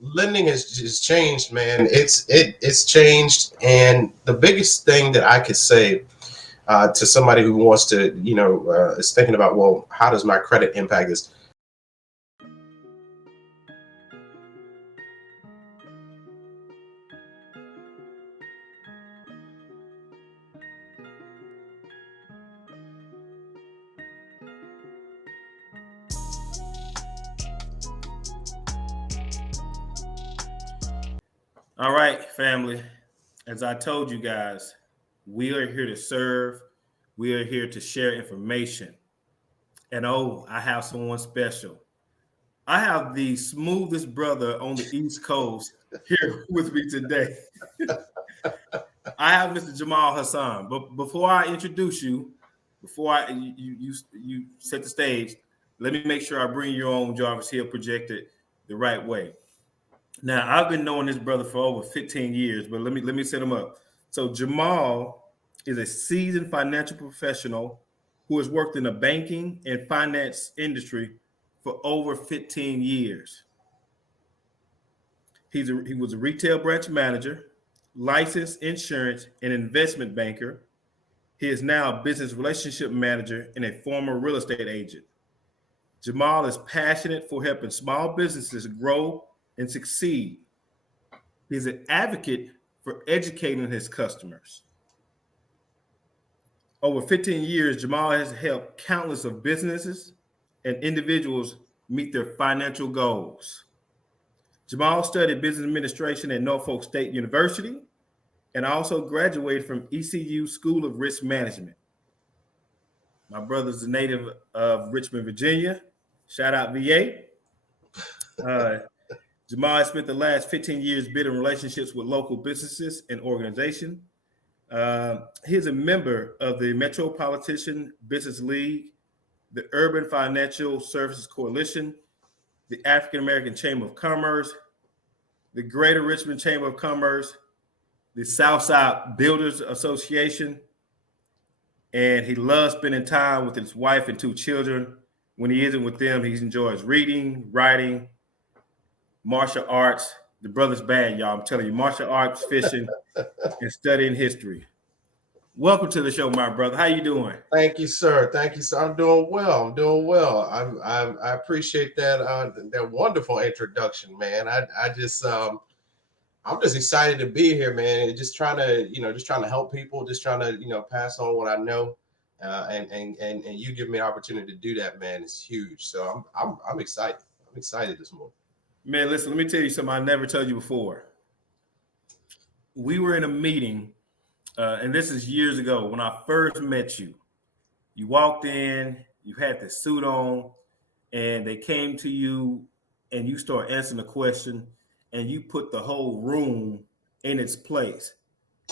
lending has just changed, man. It's changed, and the biggest thing that I could say to somebody who wants to, is thinking about, well, how does my credit impact this? All right, family. As I told you guys, we are here to serve. We are here to share information. And oh, I have someone special. I have the smoothest brother on the East Coast here with me today. I have Mr. Jamal Hasan. But before I introduce you, before you set the stage, let me make sure I bring your own Jarvis Hill projected the right way. Now, I've been knowing this brother for over 15 years, but let me set him up. So Jamal is a seasoned financial professional who has worked in the banking and finance industry for over 15 years. He was a retail branch manager, licensed insurance and investment banker. He is now a business relationship manager and a former real estate agent. Jamal is passionate for helping small businesses grow and succeed. He's an advocate for educating his customers. Over 15 years, Jamal has helped countless of businesses and individuals meet their financial goals. Jamal studied business administration at Norfolk State University and also graduated from ECU School of Risk Management. My brother's a native of Richmond, Virginia. Shout out VA. Uh, Jamal has spent the last 15 years building relationships with local businesses and organizations. He is a member of the Metropolitan Business League, the Urban Financial Services Coalition, the African American Chamber of Commerce, the Greater Richmond Chamber of Commerce, the Southside Builders Association, and he loves spending time with his wife and two children. When he isn't with them, he enjoys reading, writing, martial arts. The brother's bad, y'all. I'm telling you, martial arts, fishing, and studying history. Welcome to the show, my brother. How you doing? Thank you, sir. Thank you, sir. I'm doing well. I'm doing well. I appreciate that wonderful introduction, man. I'm just excited to be here, man. And just trying to, just trying to help people, just trying to, pass on what I know. And you give me an opportunity to do that, man. It's huge. So I'm excited. I'm excited this morning. Man, listen, let me tell you something I never told you before. We were in a meeting, and this is years ago when I first met you. You walked in, you had the suit on, and they came to you and you start answering the question, and you put the whole room in its place.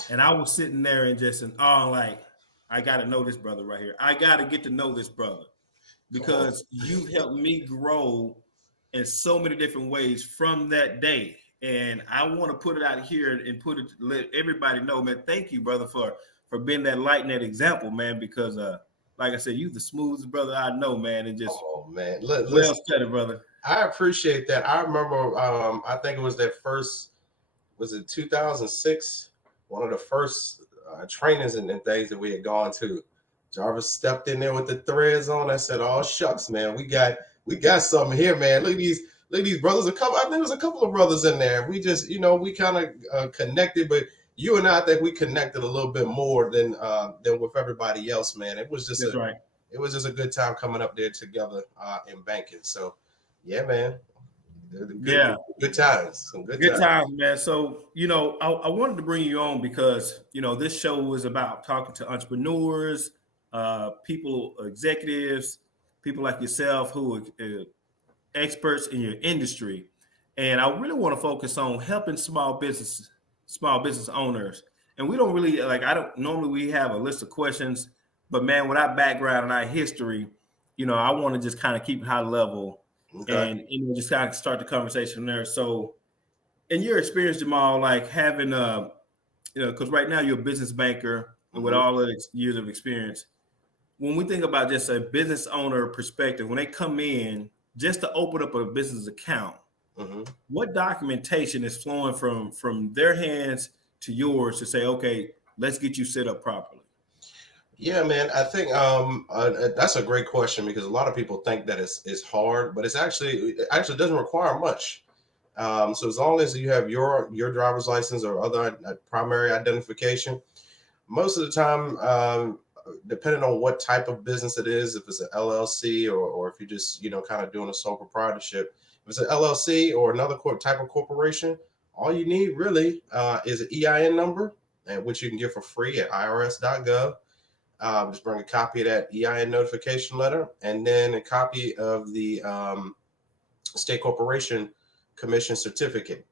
And I was sitting there and just in awe, like, I got to know this brother right here. I got to get to know this brother because you've helped me grow in so many different ways from that day. And I want to put it out here and put it, let everybody know, man. Thank you, brother, for being that light and that example, man. Because, like I said, you the smoothest brother I know, man, and just man, well studied, brother. I appreciate that. I remember, I think it was that first, was it 2006? One of the first trainings and things that we had gone to. Jarvis stepped in there with the threads on. I said, "Oh shucks, man, we got something here, man. Look at these brothers. A couple, I think there was a couple of brothers in there. We just, we kind of connected, but you and I think we connected a little bit more than with everybody else, man. It was just right. It was just a good time coming up there together in banking. So, yeah, man. Good times. Some good times, man. So, I wanted to bring you on because, this show was about talking to entrepreneurs, people, executives, people like yourself who are experts in your industry. And I really want to focus on helping small business owners. And we don't really I don't normally we have a list of questions, but man, with our background and our history, I want to just kind of keep it high level. Okay. And just kind of start the conversation there. So, in your experience, Jamal, like having because right now you're a business banker with all of the years of experience. When we think about just a business owner perspective, when they come in just to open up a business account, Hmm. What documentation is flowing from their hands to yours to say, okay, let's get you set up properly? Yeah, man. I think that's a great question because a lot of people think that it's hard, but it actually doesn't require much. So as long as you have your driver's license or other primary identification, most of the time, depending on what type of business it is, if it's an LLC or if you're just kind of doing a sole proprietorship, if it's an LLC or another type of corporation, all you need really is an EIN number, and which you can get for free at irs.gov. Just bring a copy of that EIN notification letter, and then a copy of the state corporation commission certificate.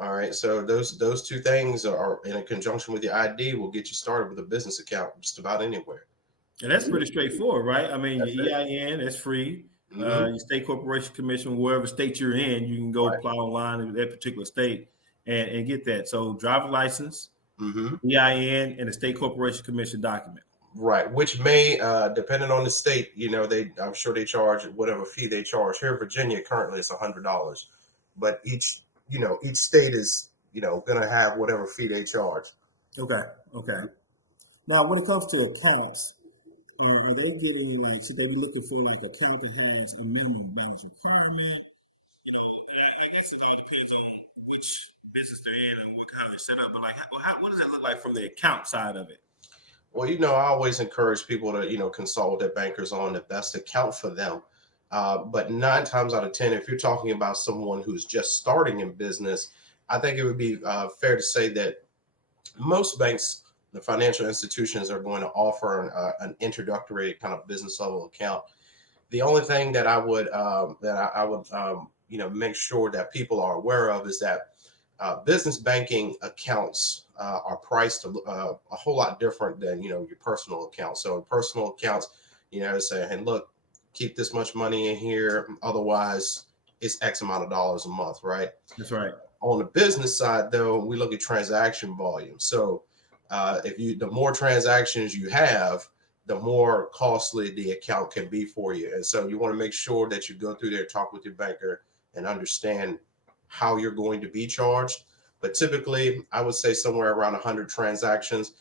All right, so those two things are in a conjunction with your ID will get you started with a business account just about anywhere. And that's pretty straightforward, right? I mean, That's your it. EIN, that's free. Mm-hmm. Your state corporation commission, wherever state you're in, you can go Right. apply online in that particular state and get that. So, driver license, Mm-hmm. EIN, and a state corporation commission document. Right. Which may, depending on the state, I'm sure they charge whatever fee they charge. Here in Virginia, currently it's $100, but each state is, going to have whatever fee they charge. Okay. Okay. Now, when it comes to accounts, are they getting like, should they be looking for like an account that has a minimum balance requirement? And I guess it all depends on which business they're in and what kind of set up. But like, what does that look like from the account side of it? Well, I always encourage people to, consult with their bankers on the best account for them. But 9 times out of 10, if you're talking about someone who's just starting in business, I think it would be fair to say that most banks, the financial institutions, are going to offer an introductory kind of business level account. The only thing that I would make sure that people are aware of is that business banking accounts are priced a whole lot different than your personal accounts. So in personal accounts, say, hey, look, keep this much money in here, otherwise it's X amount of dollars a month, right? That's right. On the business side, though, we look at transaction volume. So the more transactions you have, the more costly the account can be for you. And so you want to make sure that you go through there, talk with your banker, and understand how you're going to be charged. But typically, I would say somewhere around 100 transactions,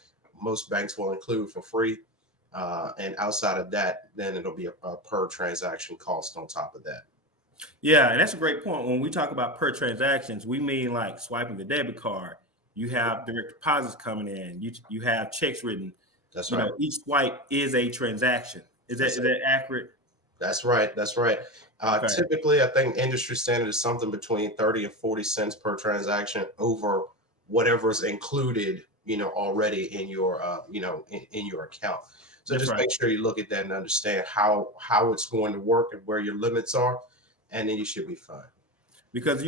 most banks will include for free. And outside of that, then it'll be a per transaction cost on top of that. Yeah, and that's a great point. When we talk about per transactions, we mean like swiping the debit card. You have direct deposits coming in. You have checks written. That's right. Each swipe is a transaction. That's Is it. that accurate? That's right. That's right. Okay. Typically, I think industry standard is something between 30 and 40 cents per transaction over whatever's included, already in your, in your account. So That's just right. make sure you look at that and understand how it's going to work and where your limits are, and then you should be fine. Because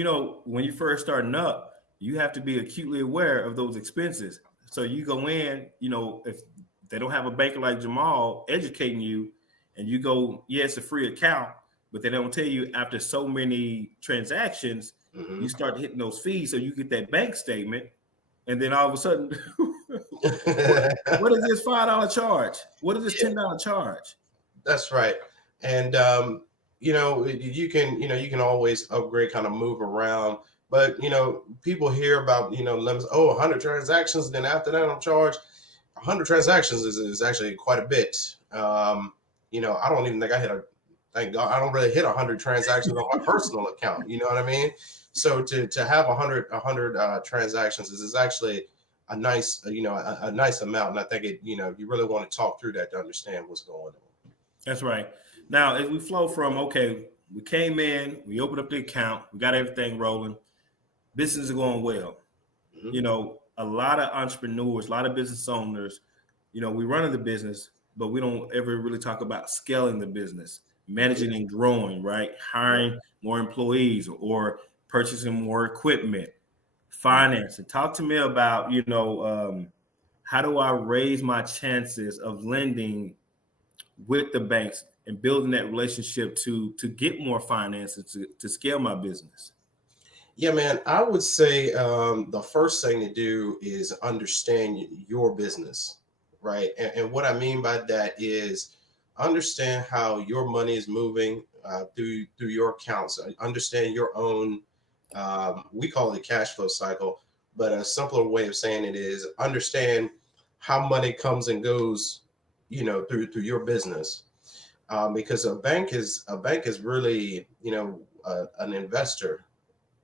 when you first starting up, you have to be acutely aware of those expenses. So you go in, if they don't have a banker like Jamal educating you, and you go, yeah, it's a free account, but they don't tell you after so many transactions, Hmm. you start hitting those fees. So you get that bank statement, and then all of a sudden, what is this $5 charge? What is this $10 charge? That's right. And you can always upgrade, kind of move around. But people hear about limits. Oh, 100 transactions, and then after that, I'm charged. 100 transactions is actually quite a bit. I don't even think I hit a. Thank God, I don't really hit 100 transactions on my personal account. You know what I mean? So to have 100 transactions is actually a nice a nice amount, and I think you really want to talk through that to understand what's going on. That's right. Now, as we flow from, okay, we came in, we opened up the account, we got everything rolling, business is going well. Hmm. A lot of entrepreneurs, a lot of business owners, we run the business, but we don't ever really talk about scaling the business, managing and growing, right? Hiring more employees or purchasing more equipment, financing. Talk to me about, how do I raise my chances of lending with the banks and building that relationship to get more finances to scale my business? Yeah, man, I would say the first thing to do is understand your business, right? And what I mean by that is understand how your money is moving, through your accounts. Understand your own. We call it the cash flow cycle, but a simpler way of saying it is understand how money comes and goes, through your business. Because a bank is really, an investor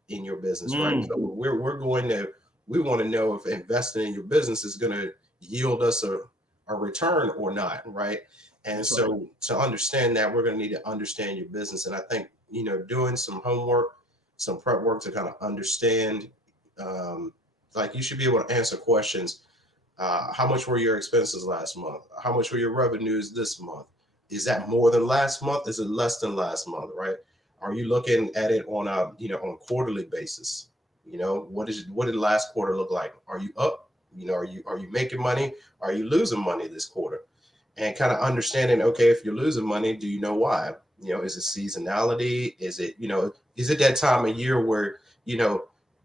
in your business, right? So Mm, we want to know if investing in your business is going to yield us a return or not, right? And that's right. so to understand that, we're going to need to understand your business. And I think, doing some homework, some prep work to kind of understand, like you should be able to answer questions. How much were your expenses last month? How much were your revenues this month? Is that more than last month? Is it less than last month? Right? Are you looking at it on on a quarterly basis? What did last quarter look like? Are you up? Are you making money? Are you losing money this quarter? And kind of understanding, okay, if you're losing money, do you know why? Is it seasonality? Is it that time of year where,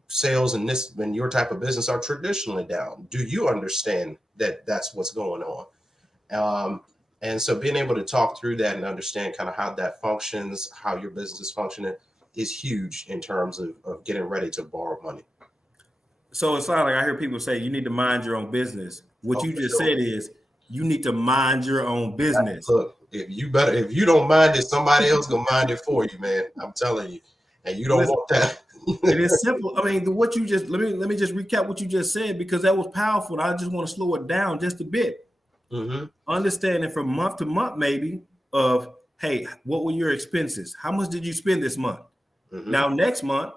sales in your type of business are traditionally down? Do you understand that that's what's going on? And so being able to talk through that and understand kind of how that functions, how your business is functioning, is huge in terms of getting ready to borrow money. So it's not like I hear people say you need to mind your own business. What Oh, you for just sure. said is you need to mind your own business. Look, if you don't mind it, somebody else gonna mind it for you, man. I'm telling you, and you don't Listen, want that. it is simple. I mean, what you just let me just recap what you just said because that was powerful. I just want to slow it down just a bit. Hmm. Understanding from month to month, maybe of hey, what were your expenses? How much did you spend this month? Hmm. Now, next month,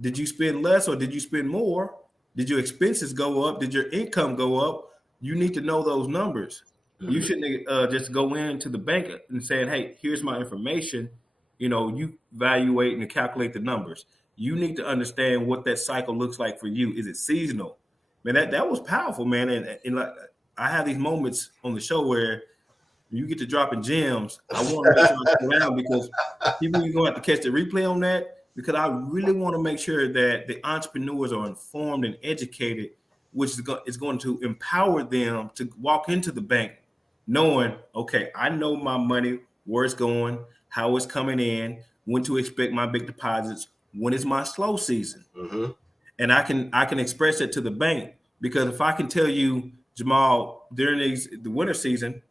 did you spend less or did you spend more? Did your expenses go up? Did your income go up? You need to know those numbers. You Hmm. shouldn't just go into the bank and saying, "Hey, here's my information." You evaluate and calculate the numbers. You need to understand what that cycle looks like for you. Is it seasonal? Man, that was powerful, man. And like, I have these moments on the show where you get to dropping gems. I want to make sure I slow down because people you're gonna have to catch the replay on that because I really want to make sure that the entrepreneurs are informed and educated, which is going to empower them to walk into the bank knowing, okay, I know my money, where it's going, how it's coming in, when to expect my big deposits, when is my slow season, Hmm. and I can express it to the bank because if I can tell you, Jamal, during the winter season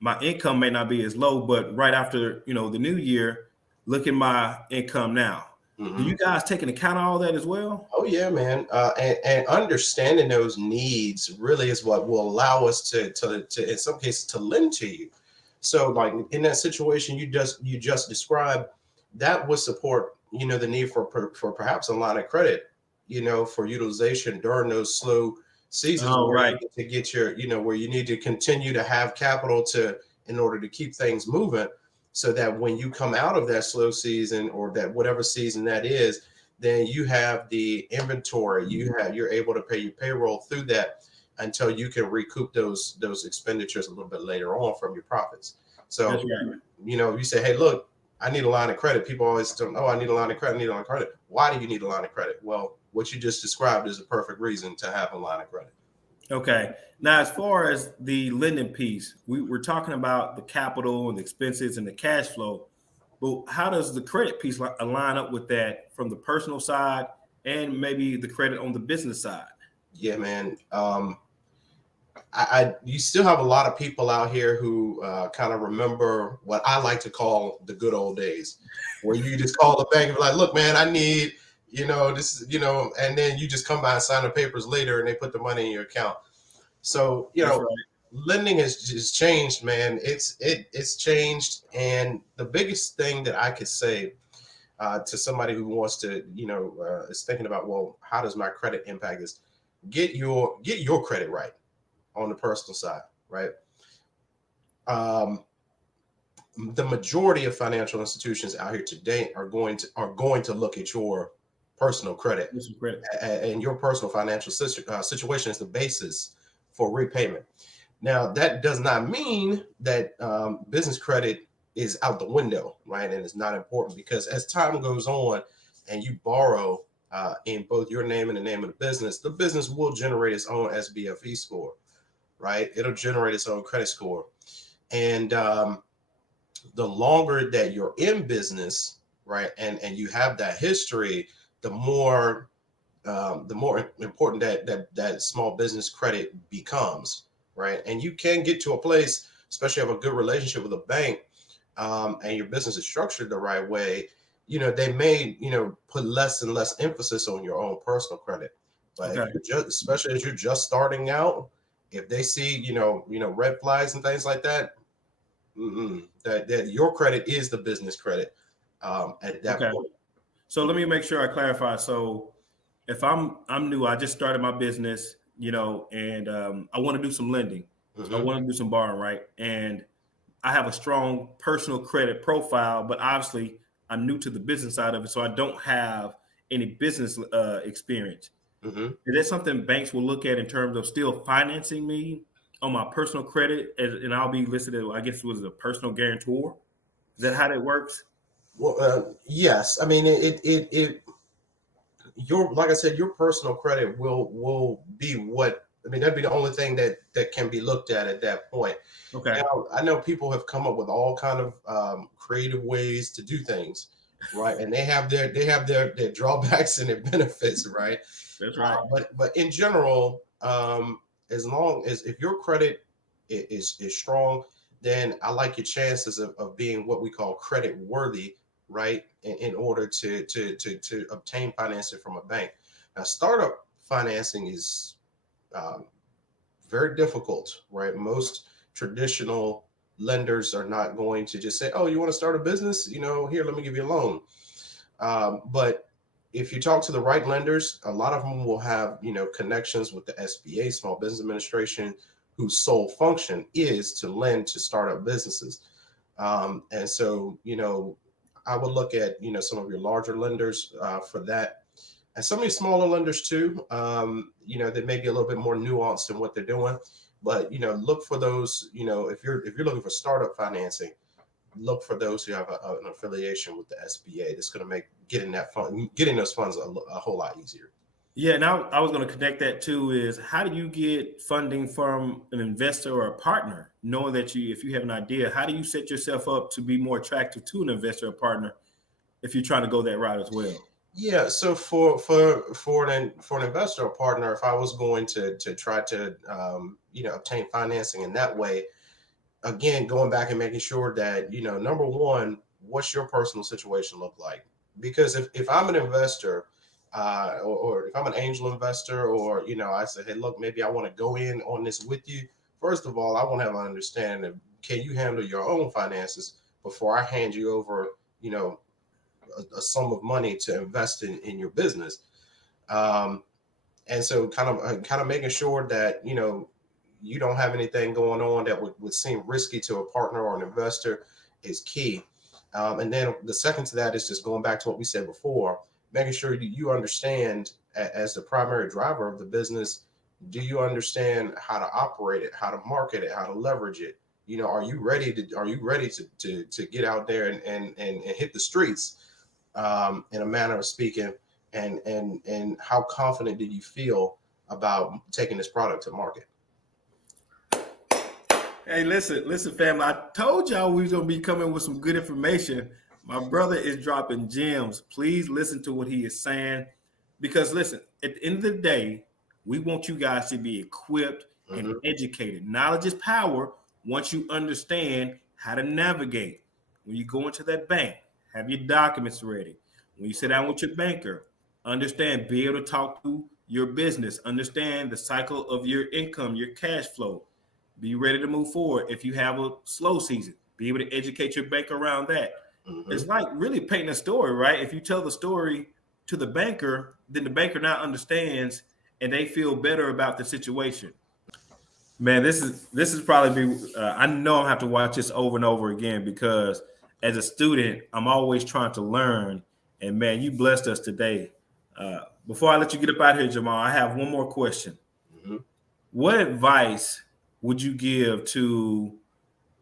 my income may not be as low, but right after the new year, look at my income now. Do Hmm. you guys take into account all that as well? Oh yeah, man. And understanding those needs really is what will allow us to in some cases to lend to you. So like in that situation you just described, that would support the need for perhaps a line of credit, for utilization during those slow seasons Oh, where you right. need to get your where you need to continue to have capital to in order to keep things moving, so that when you come out of that slow season or that whatever season that is, then you have the inventory. You're able to pay your payroll through that until you can recoup those expenditures a little bit later on from your profits. That's So, right. you say, hey, look, I need a line of credit. People always don't, oh, I need a line of credit, I need a line of credit. Why do you need a line of credit? Well, what you just described is a perfect reason to have a line of credit. Okay. Now, as far as the lending piece, we're talking about the capital and the expenses and the cash flow. But how does the credit piece align up with that from the personal side and maybe the credit on the business side? Yeah, man. You still have a lot of people out here who kind of remember what I like to call the good old days, where you just call the bank and be like, "Look, man, I need, this, and then you just come by and sign the papers later, and they put the money in your account." So, That's right. lending has just changed, man. It's changed, and the biggest thing that I could say to somebody who wants to, is thinking about, well, how does my credit impact this? Get your credit right on the personal side, right? Um, the majority of financial institutions out here today are going to look at your personal credit, Get some credit. and your personal financial situation is the basis for repayment. Now, that does not mean that business credit is out the window, right? And it's not important, because as time goes on and you borrow in both your name and the name of the business will generate its own SBFE score, right? It'll generate its own credit score. And the longer that you're in business, right, and you have that history, the more important that small business credit becomes, right? And you can get to a place, especially have a good relationship with a bank, and your business is structured the right way. They may put less and less emphasis on your own personal credit. But if Okay. you're just, especially as you're just starting out, if they see red flags and things like that, that your credit is the business credit at that Okay. point. So let me make sure I clarify. So if I'm new, I just started my business, and I want to do some lending. I Mm-hmm. want to do some borrowing, right? And I have a strong personal credit profile, but obviously I'm new to the business side of it, so I don't have any business experience. Mm-hmm. Is that something banks will look at in terms of still financing me on my personal credit, and I'll be listed as, I guess, was a personal guarantor? Is that how that works? Well, yes. I mean, it your like I said, your personal credit will be what I mean. That'd be the only thing that can be looked at that point. Okay, Now, I know people have come up with all kind of creative ways to do things, right? And they have their drawbacks and their benefits, right? that's right. But in general, as long as if your credit is strong, then I like your chances of being what we call credit worthy, right? In order to obtain financing from a bank. Now, startup financing is um, very difficult, right? Most traditional lenders are not going to just say, "Oh, you want to start a business? Here, let me give you a loan." But if you talk to the right lenders, a lot of them will have connections with the SBA, Small Business Administration, whose sole function is to lend to startup businesses. And so I would look at some of your larger lenders for that, and some of these smaller lenders too. They may be a little bit more nuanced in what they're doing, but look for those. If you're looking for startup financing, look for those who have an affiliation with the SBA. That's going to make getting those funds a whole lot easier. Yeah, and I was going to connect that too. Is how do you get funding from an investor or a partner, knowing that if you have an idea, how do you set yourself up to be more attractive to an investor or partner if you're trying to go that route as well? Yeah, so for an investor or partner, if I was going to try to obtain financing in that way, again, going back and making sure that number one, what's your personal situation look like? Because if I'm an investor, or if I'm an angel investor, or I say, hey, look, maybe I want to go in on this with you. First of all, I want to have an understanding of, can you handle your own finances before I hand you over you know a sum of money to invest in your business. um, and so kind of making sure that you don't have anything going on that would seem risky to a partner or an investor is key. And then the second to that is just going back to what we said before, making sure you understand, as the primary driver of the business, do you understand how to operate it, how to market it, how to leverage it? Are you ready to get out there and hit the streets, in a manner of speaking, and how confident did you feel about taking this product to market? Hey, listen, family. I told y'all we was gonna be coming with some good information. My brother is dropping gems. Please listen to what he is saying, because listen, at the end of the day, we want you guys to be equipped and Mm-hmm. educated. Knowledge is power. Once you understand how to navigate, when you go into that bank, have your documents ready. When you sit down with your banker, understand, be able to talk to your business, understand the cycle of your income, your cash flow, be ready to move forward. If you have a slow season, be able to educate your bank around that. Mm-hmm. It's like really painting a story, right? If you tell the story to the banker, then the banker now understands and they feel better about the situation. Man, this is probably be. I know I have to watch this over and over again because as a student, I'm always trying to learn. And man, you blessed us today. Before I let you get up out here, Jamal, I have one more question. Mm-hmm. What advice would you give to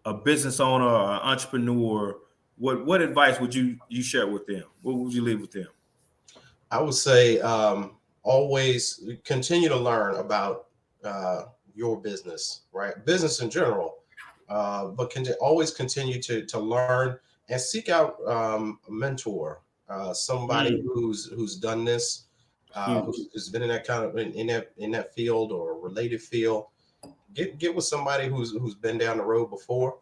a business owner or an entrepreneur? What advice would you share with them? What would you leave with them? I would say, always continue to learn about your business, right? Business in general. but can always continue to learn and seek out a mentor, somebody who's done this, Huge. who's been in that kind of in that field or related field. Get with somebody who's been down the road before,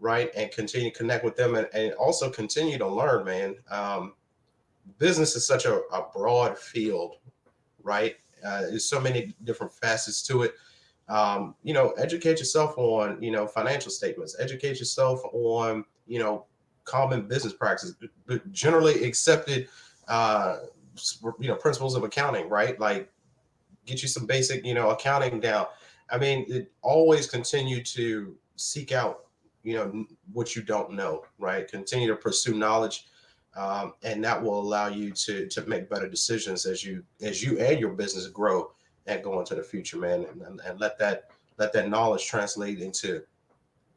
right? And continue to connect with them, and also continue to learn, man. Business is such a broad field, right? There's so many different facets to it. Educate yourself on, financial statements, educate yourself on, common business practices, generally accepted, principles of accounting, right? Like get you some basic, accounting down. I mean, it always continue to seek out, what you don't know, right? Continue to pursue knowledge, and that will allow you to make better decisions as you and your business grow and go into the future, man. And let that knowledge translate into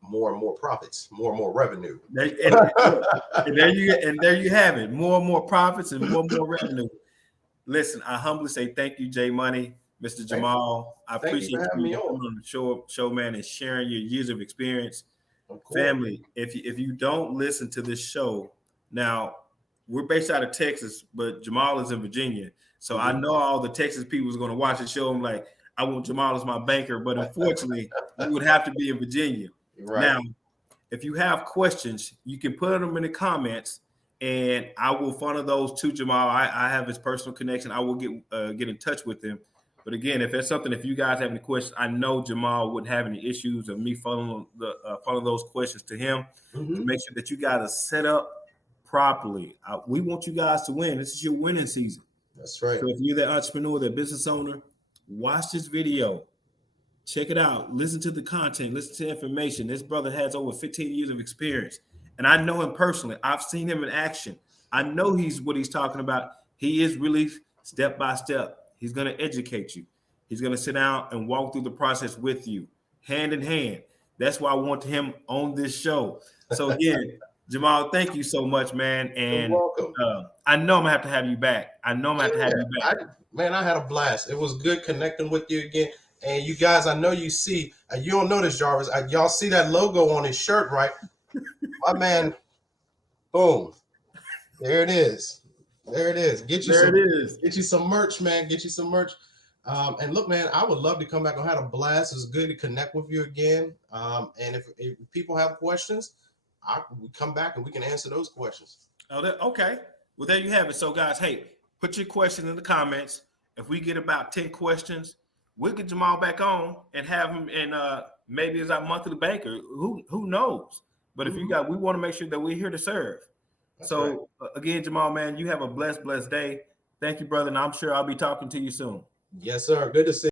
more and more profits, more and more revenue. And there you have it. More and more profits and more and more revenue. Listen, I humbly say thank you, J Money, Mr. Jamal. I Thank you appreciate for having you me coming on. on the show, man, and sharing your years of experience. Of course. Family, if you don't listen to this show, now we're based out of Texas, but Jamal is in Virginia. So I know all the Texas people is going to watch the show. I'm like, I want Jamal as my banker, but unfortunately, you would have to be in Virginia. Right. Now, if you have questions, you can put them in the comments, and I will funnel those to Jamal. I have his personal connection. I will get in touch with him. But again, if there's something, if you guys have any questions, I know Jamal wouldn't have any issues of me funneling those questions to him to make sure that you guys are set up properly. We want you guys to win. This is your winning season. That's right. So if you're that entrepreneur, that business owner, watch this video. Check it out. Listen to the content. Listen to the information. This brother has over 15 years of experience. And I know him personally. I've seen him in action. I know he's what he's talking about. He is really step by step. He's going to educate you. He's going to sit down and walk through the process with you, hand in hand. That's why I want him on this show. So again, Jamal, thank you so much, man. And you're welcome. I know I'm going to have you back. I had a blast. It was good connecting with you again. And you guys, I know you see, you don't know this, Jarvis. Y'all see that logo on his shirt, right? My man, boom. There it is. Get you some merch, man. Get you some merch. And look, man, I would love to come back. I had a blast. It's good to connect with you again. And if people have questions, we come back and we can answer those questions. Okay. Well, there you have it. So, guys, hey, put your question in the comments. If we get about 10 questions, we'll get Jamal back on and have him in maybe as our monthly banker. Who knows? But if you got, we want to make sure that we're here to serve. That's so right. Again, Jamal, man, you have a blessed day. Thank you, brother. And I'm sure I'll be talking to you soon. Yes, sir. Good to see you.